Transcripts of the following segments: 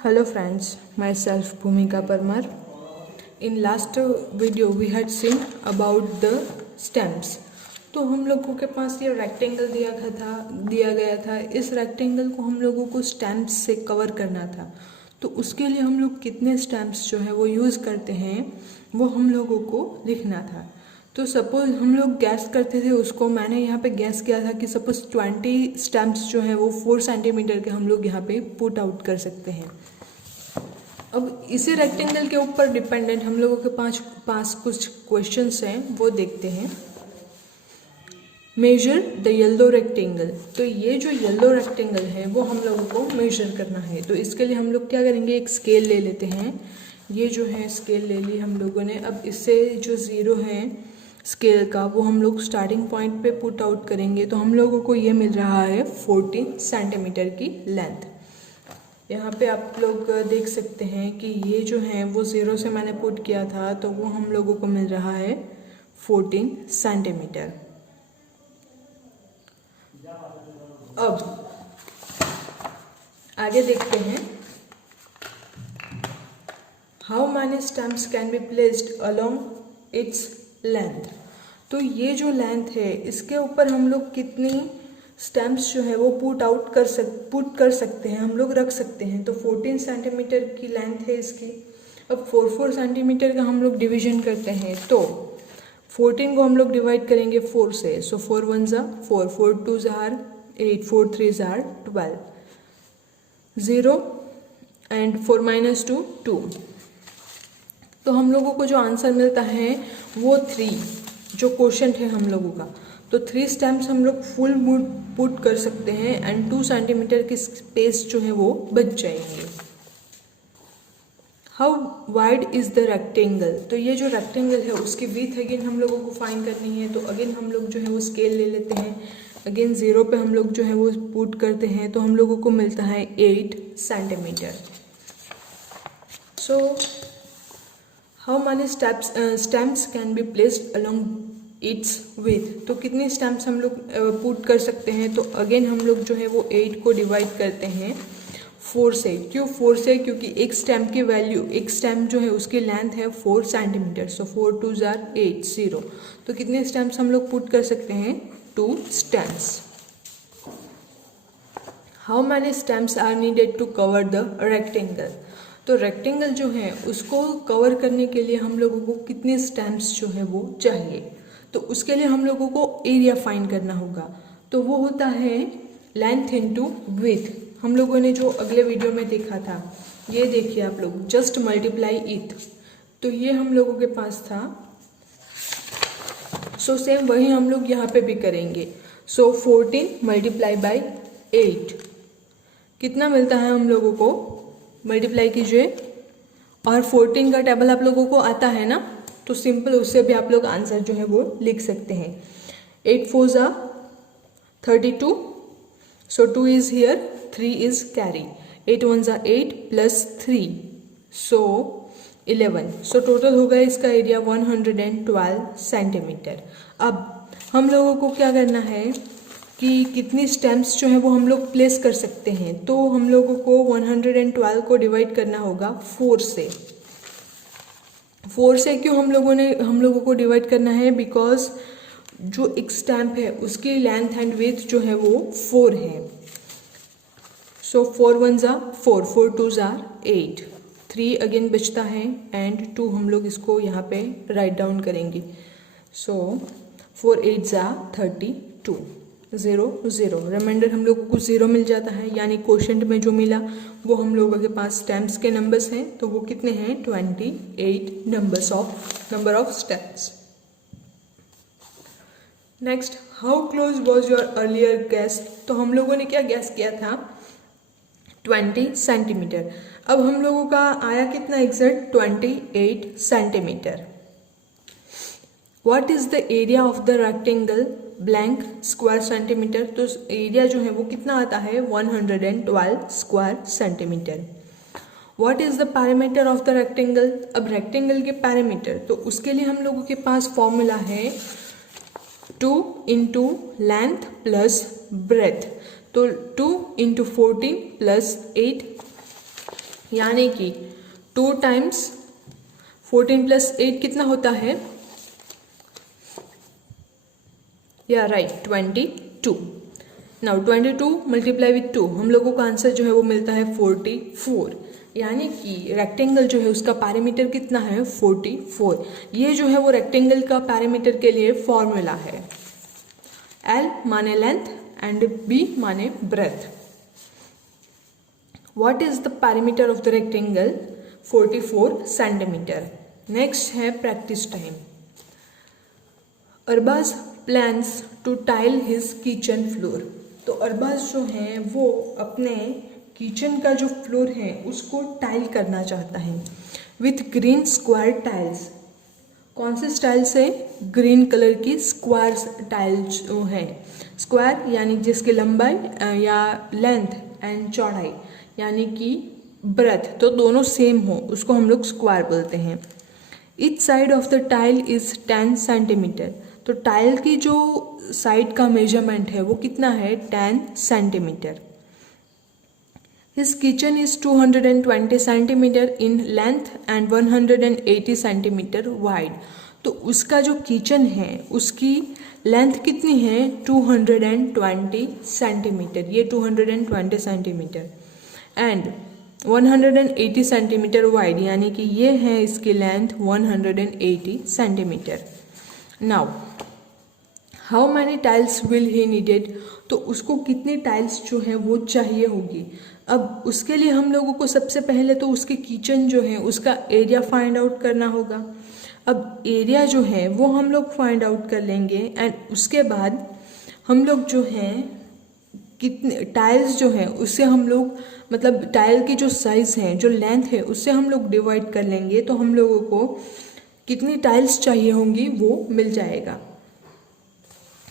Hello friends, myself Bhumika Parmar. In last video we had seen about the stems. तो हम लोगों के पास ये रेक्टेंगल दिया गया था। इस रेक्टेंगल को हम लोगों को स्टैम्प्स से कवर करना था। तो उसके लिए हम लोग कितने स्टैम्प्स जो है वो यूज़ करते हैं वो हम लोगों को लिखना था। तो सपोज हम लोग गैस करते थे उसको, मैंने यहाँ पे गैस किया था कि सपोज 20 स्टैम्प्स जो है वो 4 सेंटीमीटर के हम लोग यहाँ पे पुट आउट कर सकते हैं। अब इसी रेक्टेंगल के ऊपर डिपेंडेंट हम लोगों के पास कुछ क्वेश्चंस हैं, वो देखते हैं। Measure the yellow rectangle. तो ये जो येलो रेक्टेंगल है वो हम लोगों को मेजर करना है। तो इसके लिए हम लोग क्या करेंगे, एक स्केल ले लेते हैं। ये जो है स्केल ले ली हम लोगों ने। अब इससे जो ज़ीरो है स्केल का वो हम लोग स्टार्टिंग पॉइंट पे पुट आउट करेंगे। तो हम लोगों को ये मिल रहा है 14 सेंटीमीटर की लेंथ। यहाँ पे आप लोग देख सकते हैं कि ये जो है वो ज़ीरो से मैंने पुट किया था तो वो हम लोगों को मिल रहा है 14 सेंटीमीटर। अब आगे देखते हैं, how many stamps can be placed along its length. तो ये जो लेंथ है इसके ऊपर हम लोग कितनी स्टैम्प्स जो है वो पुट कर सकते हैं, हम लोग रख सकते हैं। तो 14 सेंटीमीटर की लेंथ है इसकी। अब 4 सेंटीमीटर का हम लोग डिवीजन करते हैं। तो 14 को हम लोग डिवाइड करेंगे 4 से। सो 4 1 ज़ा 4, 4 2 ज़ार 8, 4 3 ज़ार 12, 0 एंड 4 माइनस 2 2। तो हम लोगों को जो आंसर मिलता है वो 3, जो क्वेश्चन है हम लोगों का। तो 3 स्टैम्प्स हम लोग फुल पुट कर सकते हैं एंड 2 सेंटीमीटर की स्पेस जो है वो बच जाएंगे। How wide is the rectangle. तो ये जो रेक्टेंगल है उसकी विड्थ अगेन हम लोगों को फाइंड करनी है। तो अगेन हम लोग जो है वो स्केल ले लेते हैं। अगेन 0 पे हम लोग जो है वो पुट करते हैं तो हम लोगों को मिलता है 8 centimetre. So how many stamps can be placed along it's with. तो कितनी स्टैम्प्स हम लोग पुट कर सकते हैं। तो अगेन हम लोग जो है वो 8 को डिवाइड करते हैं 4 से। क्यों 4 से, क्योंकि एक स्टैम्प की वैल्यू, एक स्टैम्प जो है उसकी लेंथ है 4 सेंटीमीटर। सो 4 2 ज़ार 8 0। तो कितने स्टैम्प्स हम लोग पुट कर सकते हैं, 2 stamps. How many stamps are needed to cover the rectangle. तो रेक्टेंगल जो है उसको कवर करने के लिए हम लोगों को कितने स्टैम्प्स जो है वो चाहिए। तो उसके लिए हम लोगों को एरिया फाइंड करना होगा। तो वो होता है लेंथ इनटू विड्थ। हम लोगों ने जो अगले वीडियो में देखा था, ये देखिए आप लोग, जस्ट मल्टीप्लाई इट। तो ये हम लोगों के पास था। सो सेम वही हम लोग यहाँ पे भी करेंगे। सो 14 मल्टीप्लाई बाई 8 कितना मिलता है हम लोगों को, मल्टीप्लाई कीजिए। और 14 का टेबल आप लोगों को आता है ना, तो सिंपल उससे भी आप लोग आंसर जो है वो लिख सकते हैं। 8 4 ज़ा 32। सो 2 इज हियर, 3 इज कैरी। 8 1 ज़ा 8 प्लस 3 सो 11। सो टोटल हो गया इसका एरिया 112 सेंटीमीटर। अब हम लोगों को क्या करना है कि कितनी स्टैम्प्स जो है वो हम लोग प्लेस कर सकते हैं। तो हम लोगों को 112 को डिवाइड करना होगा 4 से। 4 से क्यों हम लोगों को डिवाइड करना है, बिकॉज जो एक स्टैम्प है उसकी लेंथ एंड विड्थ जो है वो 4 है। सो 4 1 ज़ा 4, 4 2 ज़ा 8, 3 अगेन बचता है एंड 2 हम लोग इसको यहाँ पे राइट डाउन करेंगे। सो 4 8 ज़ा 32, 0 0, रिमाइंडर हम लोगों को 0 मिल जाता है। यानी क्वोशंट में जो मिला वो हम लोगों के पास स्टैम्प्स के नंबर्स हैं। तो वो कितने हैं, 28 number of stamps. Next, how close was your earlier gas. तो हम लोगों ने क्या गैस किया था, 20 सेंटीमीटर। अब हम लोगों का आया कितना exact, 28 centimetre. What is the area of the rectangle blank square centimetre. तो एरिया जो है वो कितना आता है, 112 square centimetre. What is the parameter of the rectangle. अब रेक्टेंगल के पैरामीटर, तो उसके लिए हम लोगों के पास फॉर्मूला है 2 इंटू लेंथ प्लस ब्रेथ। तो 2 इंटू 14 प्लस 8 यानी कि 2 टाइम्स 14 प्लस 8 कितना होता है? या राइट 22। नाउ 22 मल्टीप्लाई विथ 2 हम लोगों का आंसर जो है वो मिलता है 44। यानी कि रेक्टेंगल जो है उसका पैरामीटर कितना है? 44। ये जो है वो रेक्टेंगल का पैरामीटर के लिए फॉर्मूला है। L माने लेंथ एंड B माने breadth. What is the perimeter of the rectangle? 44 centimetre. Next है practice time. Arbaz plans to tile his kitchen floor. तो अरबाज जो है वो अपने किचन का जो फ्लोर है उसको टाइल करना चाहता है विथ ग्रीन स्क्वायर टाइल्स। कौन से स्टाइल से? ग्रीन कलर की स्क्वायर टाइल्स जो है। स्क्वायर यानी जिसकी लंबाई या लेंथ एंड चौड़ाई यानी कि ब्रेथ तो दोनों सेम हो उसको हम लोग स्क्वायर बोलते हैं। Each side of the tile is 10 centimetre. तो टाइल की जो साइड का मेजरमेंट है वो कितना है? 10 centimetre. His kitchen is 220 centimetre in length and 180 centimetre wide. तो उसका जो किचन है उसकी लेंथ कितनी है? 220 सेंटीमीटर। ये 220 सेंटीमीटर एंड 180 सेंटीमीटर वाइड यानी कि ये है इसकी length 180 centimetre. Now how many tiles will he needed. तो उसको कितनी टाइल्स जो है वो चाहिए होगी। अब उसके लिए हम लोगों को सबसे पहले तो उसके किचन जो है उसका एरिया फाइंड आउट करना होगा। अब एरिया जो है वो हम लोग फाइंड आउट कर लेंगे एंड उसके बाद हम लोग जो है कितने टाइल्स जो है उससे हम लोग मतलब टाइल की जो साइज है जो लेंथ है उससे हम लोग डिवाइड कर लेंगे तो हम लोगों को कितनी टाइल्स चाहिए होंगी वो मिल जाएगा।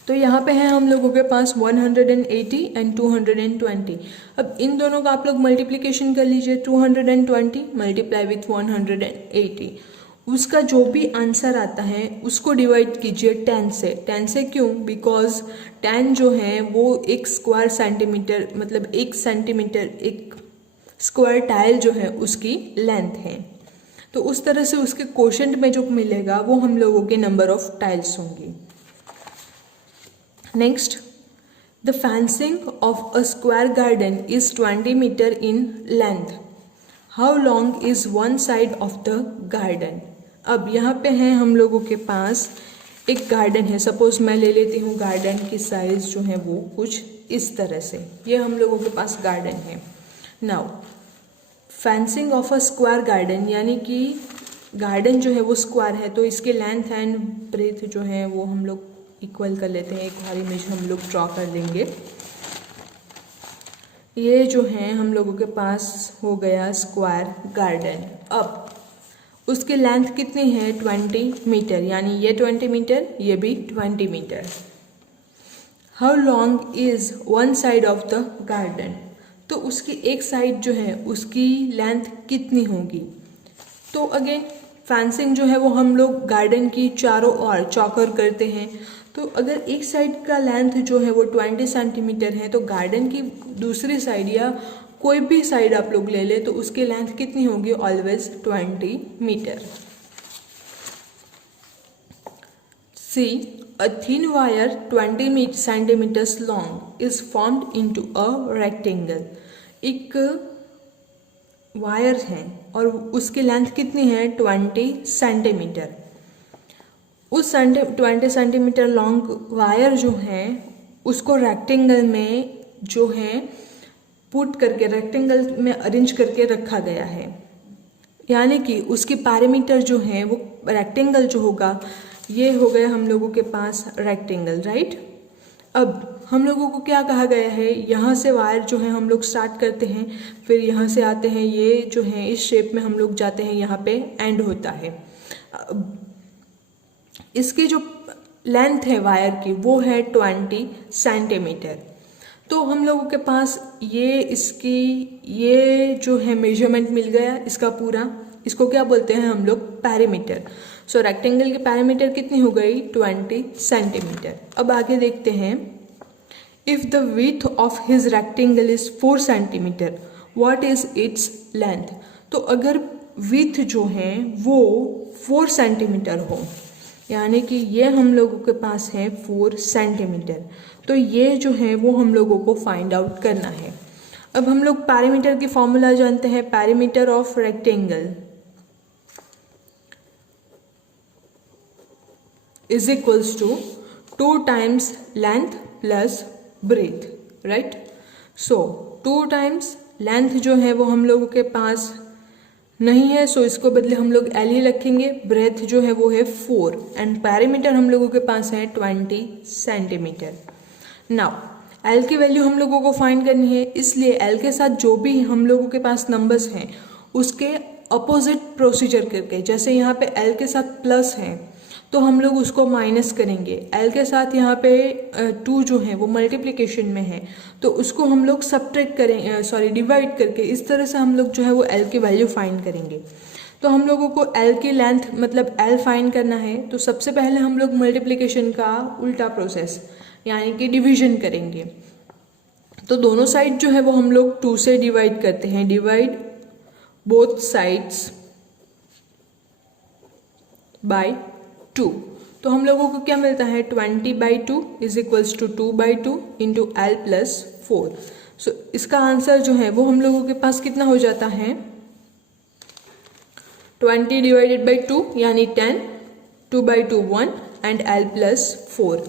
तो यहाँ पे है हम लोगों के पास 180 एंड 220। अब इन दोनों का आप लोग मल्टीप्लिकेशन कर लीजिए। 220 मल्टीप्लाई विथ 180। उसका जो भी आंसर आता है उसको डिवाइड कीजिए 10 से। 10 से क्यों? बिकॉज 10 जो है वो एक स्क्वायर सेंटीमीटर मतलब 1 सेंटीमीटर एक स्क्वायर टाइल जो है उसकी लेंथ है। तो उस तरह से उसके क्वोशंट में जो मिलेगा वो हम लोगों के नंबर ऑफ टाइल्स होंगी। Next, the fencing of a square garden is 20 meter in length. How long is one side of the garden? अब यहाँ पे है हम लोगों के पास एक गार्डन है। सपोज मैं ले लेती हूँ गार्डन की साइज जो है वो कुछ इस तरह से। ये हम लोगों के पास गार्डन है। Now fencing of a square garden यानी कि गार्डन जो है वो स्क्वायर है तो इसके लेंथ एंड ब्रेथ जो है वो हम लोग इक्वल कर लेते हैं। एक बार इमेज हम लोग ड्रॉ कर देंगे। ये जो है हम लोगों के पास हो गया स्क्वायर गार्डन। अब उसकी लेंथ कितनी है? 20 मीटर यानी ये 20 मीटर ये भी 20 metre. How long is one side of the garden. तो उसकी एक साइड जो है उसकी लेंथ कितनी होगी? तो अगेन फेंसिंग जो है वो हम लोग गार्डन की चारों ओर चौकर करते हैं। तो अगर एक साइड का लेंथ जो है वो 20 सेंटीमीटर है तो गार्डन की दूसरी साइड या कोई भी साइड आप लोग ले ले तो उसकी लेंथ कितनी होगी? Always 20 metre. See a thin wire 20 centimetres long is formed into a rectangle. एक वायर है और उसकी लेंथ कितनी है? 20 सेंटीमीटर। उस 20 सेंटीमीटर लॉन्ग वायर जो है उसको रेक्टेंगल में जो है पुट करके रेक्टेंगल में अरेंज करके रखा गया है। यानी कि उसकी पैरामीटर जो है वो रेक्टेंगल जो होगा ये हो गया हम लोगों के पास रेक्टेंगल, राइट। अब हम लोगों को क्या कहा गया है? यहाँ से वायर जो है हम लोग स्टार्ट करते हैं फिर यहाँ से आते हैं ये जो है इस शेप में हम लोग जाते हैं यहाँ पे एंड होता है। इसकी जो लेंथ है वायर की वो है 20 सेंटीमीटर। तो हम लोगों के पास ये इसकी ये जो है मेजरमेंट मिल गया इसका पूरा। इसको क्या बोलते हैं हम लोग? पैरामीटर। सो रेक्टेंगल की पैरामीटर कितनी हो गई? 20 सेंटीमीटर। अब आगे देखते हैं। If the width of his rectangle is 4 centimetre what is its length. तो अगर विथ जो है वो 4 सेंटीमीटर हो, यानी कि ये हम लोगों के पास है 4 सेंटीमीटर, तो ये जो है वो हम लोगों को फाइंड आउट करना है। अब हम लोग पैरामीटर की फॉर्मूला जानते हैं, parameter of rectangle is equals to 2 times length plus breadth, right. So 2 times length जो है वो हम लोगों के पास नहीं है, सो इसको बदले हम लोग एल ही रखेंगे। ब्रेथ जो है वो है 4 एंड पैरामीटर हम लोगों के पास है 20 सेंटीमीटर। नाउ एल की वैल्यू हम लोगों को फाइंड करनी है, इसलिए एल के साथ जो भी हम लोगों के पास नंबर्स हैं उसके अपोजिट प्रोसीजर करके, जैसे यहाँ पे एल के साथ प्लस है तो हम लोग उसको माइनस करेंगे, एल के साथ यहाँ पे 2 जो है वो मल्टीप्लिकेशन में है तो उसको हम लोग सब्ट्रैक्ट करें, डिवाइड करके, इस तरह से हम लोग जो है वो एल की वैल्यू फाइंड करेंगे। तो हम लोगों को एल की लेंथ मतलब एल फाइंड करना है, तो सबसे पहले हम लोग मल्टीप्लिकेशन का उल्टा प्रोसेस यानी कि डिवीजन करेंगे। तो दोनों साइड जो है वो हम लोग 2 से डिवाइड करते हैं, डिवाइड बोथ साइड्स बाय 2। तो हम लोगों को क्या मिलता है, 20/2 is equals to 2/2 into L plus 4। So इसका आंसर जो है वो हम लोगों के पास कितना हो जाता है, 20 डिवाइडेड बाई 2 यानी 10, 2/2 1 एंड एल प्लस 4।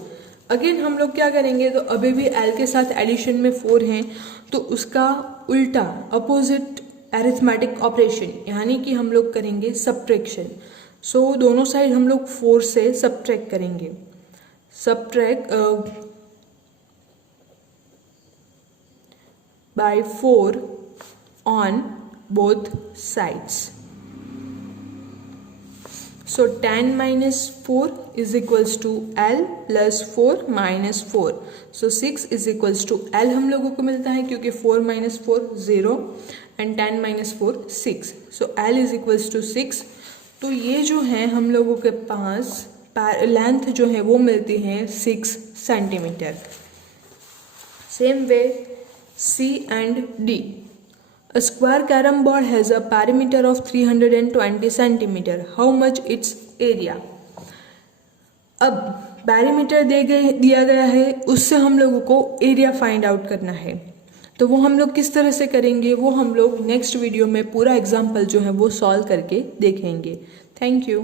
अगेन हम लोग क्या करेंगे, तो अभी भी एल के साथ एडिशन में 4 है तो उसका उल्टा अपोजिट अरिथमेटिक ऑपरेशन यानी कि हम लोग करेंगे सब्ट्रैक्शन। सो दोनों साइड हम लोग 4 से सब्ट्रैक्ट करेंगे, subtract by 4 on both sides. So 10 minus 4 is equals to L plus 4 minus 4. So 6 is equals to L हम लोगों को मिलता है क्योंकि 4 minus 4 0 and 10 minus 4 6. So L is equals to 6. तो ये जो है हम लोगों के पास लेंथ जो है वो मिलती है 6 centimetre. Same way C and D. A square carom board has a perimeter of 320 centimeter. How much its area? अब पैरामीटर दिया गया है, उससे हम लोगों को एरिया फाइंड आउट करना है। तो वो हम लोग किस तरह से करेंगे वो हम लोग नेक्स्ट वीडियो में पूरा एग्जाम्पल जो है वो सॉल्व करके देखेंगे। Thank you.